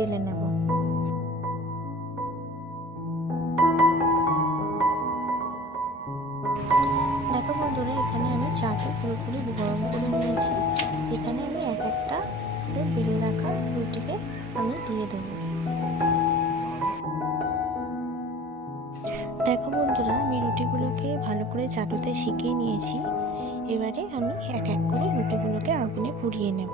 বেলে নেব। দেখো বন্ধুরা, এখানে আমি চাটু পুরোপুরি গরম করে নিয়েছি। এখানে আমি এক একটা করে বেলে রাখা রুটিকে আমি দিয়ে দেব। দেখো বন্ধুরা, আমি রুটিগুলোকে ভালো করে চাটুতে সেঁকে নিয়েছি। এবারে আমি এক এক করে রুটিগুলোকে আগুনে পুড়িয়ে নেব।